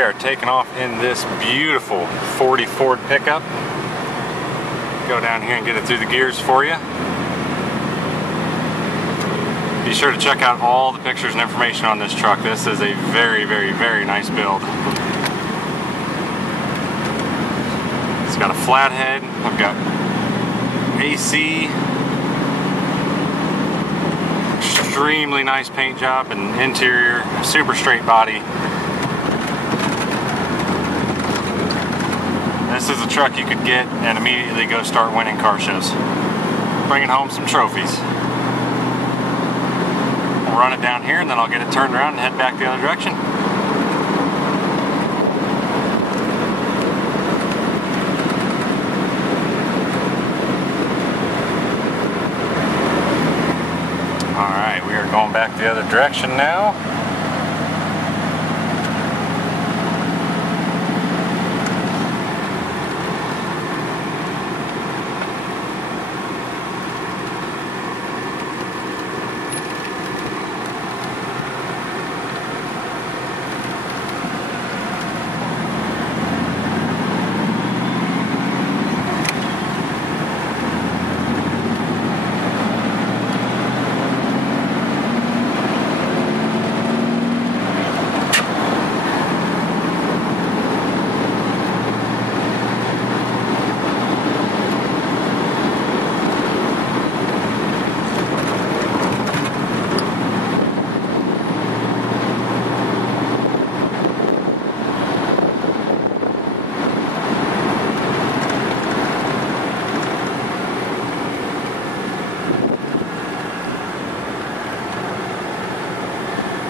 we are taking off in this beautiful 40 Ford pickup. Go down here and get it through the gears for you. Be sure to check out all the pictures and information on this truck. This is a very, very, very nice build. It's got a flathead. I've got AC. Extremely nice paint job and interior, super straight body. This is a truck you could get and immediately go start winning car shows. Bringing home some trophies. We'll run it down here and then I'll get it turned around and head back the other direction. Alright, we are going back the other direction now.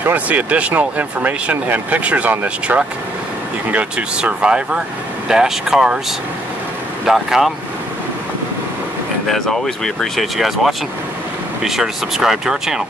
If you want to see additional information and pictures on this truck, you can go to survivor-cars.com. And as always, we appreciate you guys watching. Be sure to subscribe to our channel.